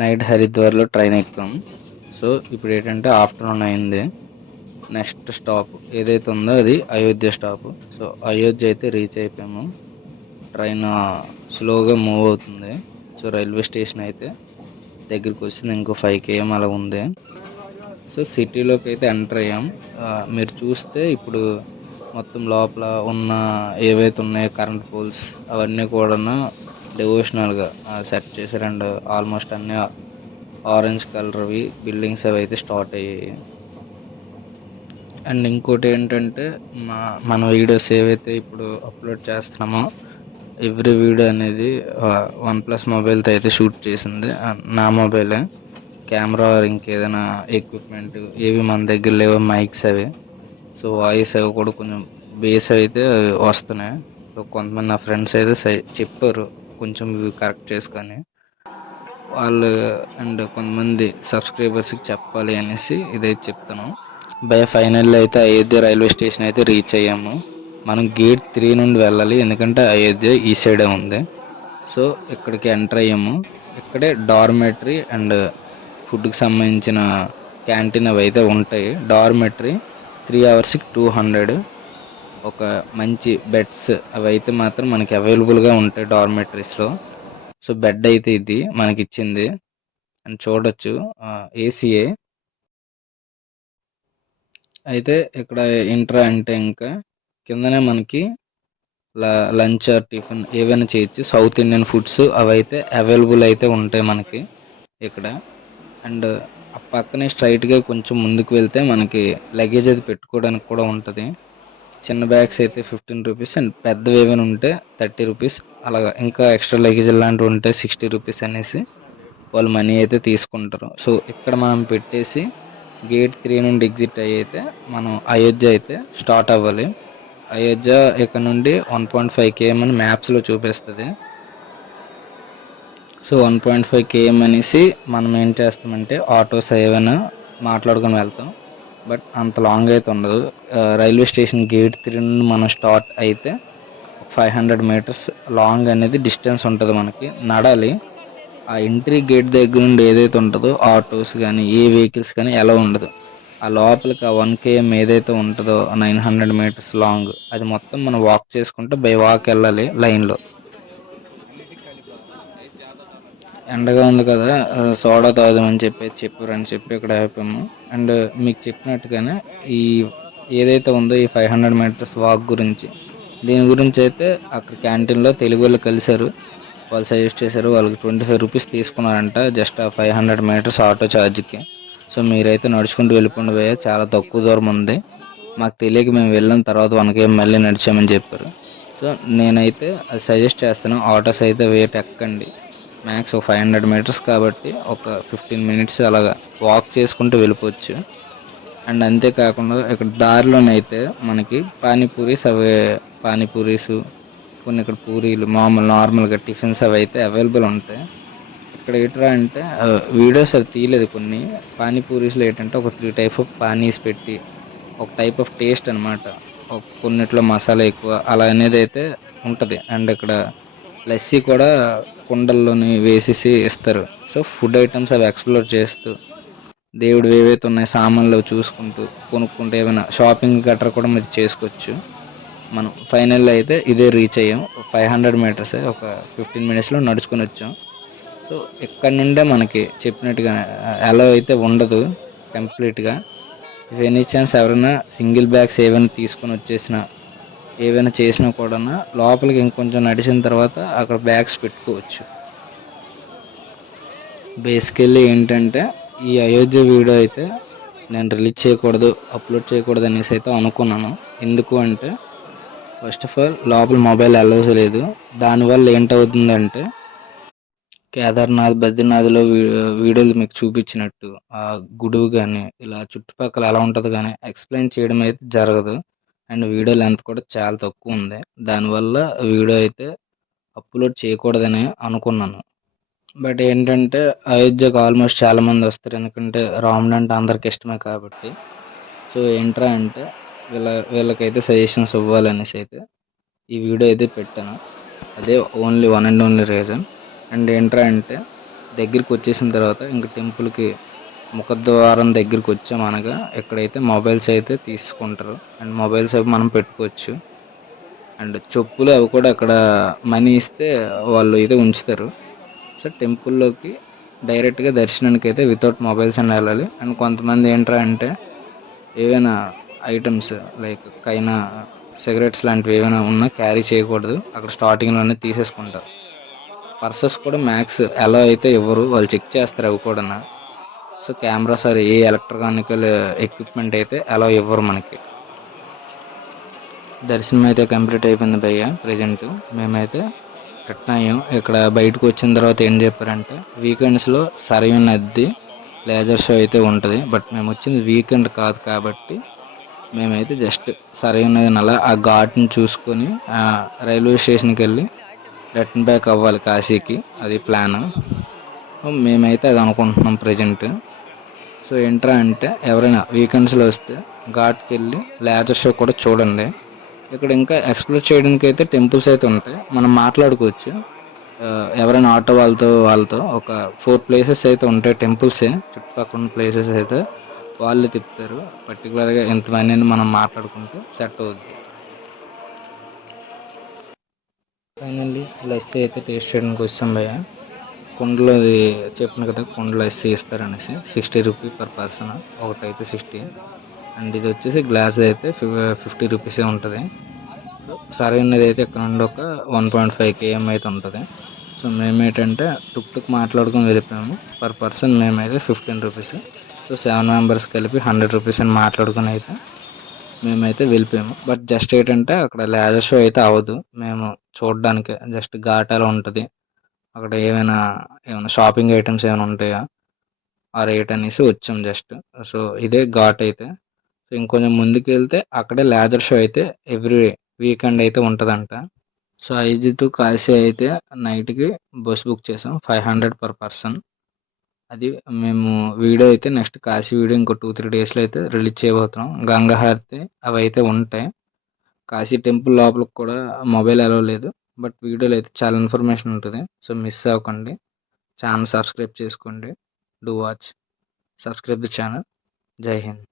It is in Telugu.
నైట్ హరిద్వార్లో ట్రైన్ ఎక్కాం. సో ఇప్పుడు ఏంటంటే ఆఫ్టర్నూన్ అయింది. నెక్స్ట్ స్టాప్ ఏదైతే ఉందో అది అయోధ్య స్టాప్. సో అయోధ్య అయితే రీచ్ అయిపోయాము. ట్రైన్ స్లోగా మూవ్ అవుతుంది. సో రైల్వే స్టేషన్ అయితే దగ్గరికి వచ్చింది. ఇంకో 5 km అలా ఉంది. సో సిటీలోకి అయితే ఎంటర్ అయ్యాం. మీరు చూస్తే ఇప్పుడు మొత్తం లోపల ఉన్న ఏవైతే ఉన్నాయో కరెంట్ పోల్స్ అవన్నీ కూడాను డివోషనల్గా సెట్ చేశారు. అండ్ ఆల్మోస్ట్ అన్నీ ఆరెంజ్ కలర్వి బిల్డింగ్స్ అవి అయితే స్టార్ట్ అయ్యాయి. అండ్ ఇంకోటి ఏంటంటే మన వీడియోస్ ఏవైతే ఇప్పుడు అప్లోడ్ చేస్తున్నామో ఎవ్రీ వీడియో అనేది OnePlus మొబైల్తో అయితే షూట్ చేసింది. నా మొబైలే. కెమెరా ఇంకేదైనా ఎక్విప్మెంట్ ఏవి మన దగ్గర లేవో మైక్స్ అవి. సో వాయిస్ అవి కూడా కొంచెం బేస్ అయితే వస్తున్నాయి. సో కొంతమంది నా ఫ్రెండ్స్ అయితే చెప్పారు కొంచెం ఇవి కరెక్ట్ చేసుకొని వాళ్ళు. అండ్ కొంతమంది సబ్స్క్రైబర్స్కి చెప్పాలి అనేసి ఇదైతే చెప్తాను. ఫైనల్ అయితే అయోధ్య రైల్వే స్టేషన్ అయితే రీచ్ అయ్యాము. మనం గేట్ 3 నుండి వెళ్ళాలి, ఎందుకంటే అయోధ్య ఈ సైడే ఉంది. సో ఇక్కడికి ఎంటర్ అయ్యాము. ఇక్కడే డార్మెటరీ అండ్ ఫుడ్కి సంబంధించిన క్యాంటీన్ అవి అయితే ఉంటాయి. డార్మెటరీ 3 అవర్స్కి 200. ఒక మంచి బెడ్స్ అవి అయితే మాత్రం మనకి అవైలబుల్గా ఉంటాయి డార్మెటరీస్లో. సో బెడ్ అయితే ఇది మనకి ఇచ్చింది అని చూడొచ్చు. ఏసీఏ అయితే ఇక్కడ ఇంట్రా అంటే ఇంకా కిందనే మనకి లంచ్ ఆర్ టిఫిన్ ఏవైనా చేయొచ్చు. సౌత్ ఇండియన్ ఫుడ్స్ అవైతే అవైలబుల్ అయితే ఉంటాయి మనకి ఇక్కడ. అండ్ ఆ పక్కనే స్ట్రైట్గా కొంచెం ముందుకు వెళ్తే మనకి లగేజ్ అది పెట్టుకోవడానికి కూడా ఉంటుంది. చిన్న బ్యాగ్స్ అయితే 15 రూపీస్ అండ్ పెద్దవి ఏమైనా ఉంటే 30 రూపీస్. అలాగా ఇంకా ఎక్స్ట్రా లగేజ్ లాంటివి ఉంటే 60 రూపీస్ అనేసి వాళ్ళు మనీ అయితే తీసుకుంటారు. సో ఇక్కడ మనం పెట్టేసి గేట్ 3 నుండి ఎగ్జిట్ అయితే మనం అయోధ్య అయితే స్టార్ట్ అవ్వాలి. అయోధ్య ఇక్కడ నుండి 1.5 km అని మ్యాప్స్లో చూపిస్తుంది. సో 1.5 km అనేసి మనం ఏం చేస్తామంటే ఆటోస్ ఏమైనా మాట్లాడుకొని వెళ్తాం. బట్ అంత లాంగ్ అయితే ఉండదు. రైల్వే స్టేషన్ గేట్ 3 నుండి మనం స్టార్ట్ అయితే 500 మీటర్స్ లాంగ్ అనేది డిస్టెన్స్ ఉంటుంది. మనకి నడాలి. ఆ ఎంట్రీ గేట్ దగ్గర నుండి ఏదైతే ఉంటుందో ఆటోస్ కానీ ఏ వెహికల్స్ కానీ ఎలా ఉండదు. ఆ లోపలికి ఆ 1 km ఏదైతే ఉంటుందో 900 మీటర్స్ లాంగ్ అది మొత్తం మనం వాక్ చేసుకుంటూ బై వాక్ వెళ్ళాలి లైన్లో. ఎండగా ఉంది కదా, సోడా తాగుదామని చెప్పారని చెప్పి ఇక్కడ ఆపాము. అండ్ మీకు చెప్పినట్టుగానే ఈ ఏదైతే ఉందో ఈ 500 మీటర్స్ వాక్ గురించి దీని గురించి అయితే అక్కడ క్యాంటీన్లో తెలుగు వాళ్ళు కలిశారు. వాళ్ళు సజెస్ట్ చేశారు. వాళ్ళకి 25 రూపీస్ తీసుకున్నారంట జస్ట్ ఆ 500 మీటర్స్ ఆటో ఛార్జ్కి. సో మీరైతే నడుచుకుంటూ వెళ్ళిపోండి భయ్యా, చాలా తక్కువ దూరం ఉంది. మాకు తెలియక మేము వెళ్ళిన తర్వాత 1 km మళ్ళీ నడిచామని చెప్పారు. సో నేనైతే అది సజెస్ట్ చేస్తాను. ఆటోస్ అయితే వెయిట్ ఎక్కండి. మ్యాక్స్ ఒక 500 మీటర్స్ కాబట్టి ఒక 15 మినిట్స్ అలాగా వాక్ చేసుకుంటూ వెళ్ళిపోవచ్చు. అండ్ అంతేకాకుండా ఇక్కడ దారిలోనైతే మనకి పానీపూరీస్ పానీపూరీస్ కొన్ని ఇక్కడ పూరీలు నార్మల్గా టిఫిన్స్ అవి అయితే అవైలబుల్ ఉంటాయి. ఇక్కడ ఏంట్రా అంటే వీడియోస్ అది తీయలేదు. కొన్ని పానీపూరీస్లో ఏంటంటే ఒక 3 టైప్ ఆఫ్ పానీస్ పెట్టి ఒక టైప్ ఆఫ్ టేస్ట్ అనమాట. కొన్నిట్లో మసాలా ఎక్కువ అలా అనేది అయితే ఉంటుంది. అండ్ ఇక్కడ లస్సీ కూడా కుండల్లోని వేసేసి ఇస్తారు. సో ఫుడ్ ఐటమ్స్ అవి ఎక్స్ప్లోర్ చేస్తూ దేవుడు ఏవైతే ఉన్నాయి సామాన్లు చూసుకుంటూ కొనుక్కుంటూ ఏమైనా షాపింగ్ గట్రా కూడా మీరు చేసుకోవచ్చు. మనం ఫైనల్ అయితే ఇదే రీచ్ అయ్యాం. 500 మీటర్స్ ఒక 15 మినిట్స్లో నడుచుకొని వచ్చాం. సో ఇక్కడ నుండే మనకి చెప్పినట్టుగా అలో అయితే ఉండదు కంప్లీట్గా. ఇఫ్ ఎనీ ఛాన్స్ ఎవరైనా సింగిల్ బ్యాగ్స్ ఏమైనా తీసుకొని వచ్చేసినా ఏవైనా చేసినా కూడా లోపలికి ఇంకొంచెం నడిచిన తర్వాత అక్కడ బ్యాగ్స్ పెట్టుకోవచ్చు. బేసికల్లీ ఏంటంటే ఈ అయోధ్య వీడియో అయితే నేను రిలీజ్ చేయకూడదు, అప్లోడ్ చేయకూడదు అనేసి అయితే అనుకున్నాను. ఎందుకు అంటే ఫస్ట్ ఆఫ్ ఆల్ లోపల మొబైల్ అలౌస్ లేదు. దానివల్ల ఏంటవుతుందంటే కేదార్నాథ్ బద్రీనాథ్లో వీడియోలు మీకు చూపించినట్టు ఆ గుడువు కానీ ఇలా చుట్టుపక్కల ఎలా ఉంటుంది కానీ ఎక్స్ప్లెయిన్ చేయడం అయితే జరగదు. అండ్ వీడియో లెంత్ కూడా చాలా తక్కువ ఉంది. దానివల్ల వీడియో అయితే అప్లోడ్ చేయకూడదని అనుకున్నాను. బట్ ఏంటంటే అయోధ్యకు ఆల్మోస్ట్ చాలామంది వస్తారు, ఎందుకంటే రాముడు అంటే అందరికి ఇష్టమే కాబట్టి. సో ఏంట్రా అంటే వీళ్ళకైతే సజెషన్స్ ఇవ్వాలనేసి అయితే ఈ వీడియో అయితే పెట్టాను. అదే only one and only reason. And ఏంట్రా అంటే దగ్గరికి వచ్చేసిన తర్వాత ఇంక టెంపుల్కి ముఖద్వారం దగ్గరికి వచ్చాం అనగా ఎక్కడైతే మొబైల్స్ అయితే తీసుకుంటారు అండ్ మొబైల్స్ అవి మనం పెట్టుకోవచ్చు అండ్ చెప్పులు అవి కూడా అక్కడ మనీ ఇస్తే వాళ్ళు అయితే ఉంచుతారు. సో టెంపుల్లోకి డైరెక్ట్గా దర్శనానికి అయితే వితౌట్ మొబైల్స్ అని వెళ్ళాలి. అండ్ కొంతమంది ఏంట్రా అంటే ఏవైనా ఐటమ్స్ లైక్ కైనా సిగరెట్స్ లాంటివి ఏమైనా ఉన్నా క్యారీ చేయకూడదు, అక్కడ స్టార్టింగ్లోనే తీసేసుకుంటారు. పర్సెస్ కూడా మ్యాక్స్ ఎలా అయితే ఇవ్వరు, వాళ్ళు చెక్ చేస్తారు అవి కూడా. సో కెమెరాస్ అది ఏ ఎలక్ట్రానికల్ ఎక్విప్మెంట్ అయితే అలా ఇవ్వరు మనకి. దర్శనం అయితే కంప్లీట్ అయిపోయింది భయ్య. ప్రజెంట్ మేమైతే రిటర్న్ అయ్యాం. ఇక్కడ బయటకు వచ్చిన తర్వాత ఏం చెప్పారంటే వీకెండ్స్లో సరైన నది లేజర్ షో అయితే ఉంటుంది. బట్ మేము వచ్చింది వీకెండ్ కాదు కాబట్టి మేమైతే జస్ట్ సరైన అలా ఆ ఘాట్ని చూసుకొని రైల్వే స్టేషన్కి వెళ్ళి రిటర్న్ బ్యాక్ అవ్వాలి కాశీకి. అది ప్లాన్. మేమైతే అది అనుకుంటున్నాం ప్రజెంట్. సో ఏంట్రా అంటే ఎవరైనా వీకెండ్స్లో వస్తే ఘాట్కి వెళ్ళి లేజర్ షో కూడా చూడండి. ఇక్కడ ఇంకా ఎక్స్ప్లోర్ చేయడానికి అయితే టెంపుల్స్ అయితే ఉంటాయి, మనం మాట్లాడుకోవచ్చు. ఎవరైనా ఆటో వాళ్ళతో ఒక 4 ప్లేసెస్ అయితే ఉంటాయి టెంపుల్సే, చుట్టుపక్కల ఉన్న ప్లేసెస్ అయితే వాళ్ళే తిప్పుతారు. పర్టికులర్గా ఎంతమంది మనం మాట్లాడుకుంటే సెట్ అవుద్ది. ఫైనల్లీ లస్సీ అయితే టేస్ట్ చేయడానికి వచ్చాం భయ్య. కుండలో చెప్పిన కదా, కుండలో లస్సీ ఇస్తారనేసి 60 రూపీ పర్ పర్సన్, ఒకటైతే 60. అండ్ ఇది వచ్చేసి గ్లాస్ అయితే 50 రూపీసే ఉంటుంది. సరైనది అయితే ఇక్కడ నుండి ఒక 1.5 km అయితే ఉంటుంది. సో మేమేంటంటే టుక్ మాట్లాడుకొని వెళ్ళిపోయాము. పర్ పర్సన్ మేమైతే 15 రూపీస్. సో 7 మెంబర్స్ కలిపి 100 రూపీస్ అని మాట్లాడుకొని అయితే మేమైతే వెళ్ళిపోయాము. బట్ జస్ట్ ఏంటంటే అక్కడ లేజర్ షో అయితే అవ్వదు, మేము చూడడానికి జస్ట్ ఘాట్ ఎలా ఉంటుంది, అక్కడ ఏమైనా షాపింగ్ ఐటమ్స్ ఏమైనా ఉంటాయా ఆ రేట్ అనేసి వచ్చాం జస్ట్. సో ఇదే ఘాట్ అయితే. సో ఇంకొంచెం ముందుకు వెళ్తే అక్కడే లేజర్ షో అయితే ఎవ్రీ వీకెండ్ అయితే ఉంటుందంట. సో ఐజీ టు కాశీ అయితే నైట్కి బస్ బుక్ చేసాం 500 పర్ పర్సన్. అది మేము వీడియో అయితే నెక్స్ట్ కాశీ వీడియో ఇంకో 2-3 డేస్లో అయితే రిలీజ్ చేయబోతున్నాం. గంగా హారతి అవి అయితే ఉంటాయి. కాశీ టెంపుల్ లోపలికి కూడా మొబైల్ అలౌ లేదు, బట్ వీడియోలో అయితే చాలా ఇన్ఫర్మేషన్ ఉంటుంది. సో మిస్ అవ్వకండి. ఛానల్ సబ్స్క్రైబ్ చేసుకోండి. Do watch, subscribe the channel. జై హింద్.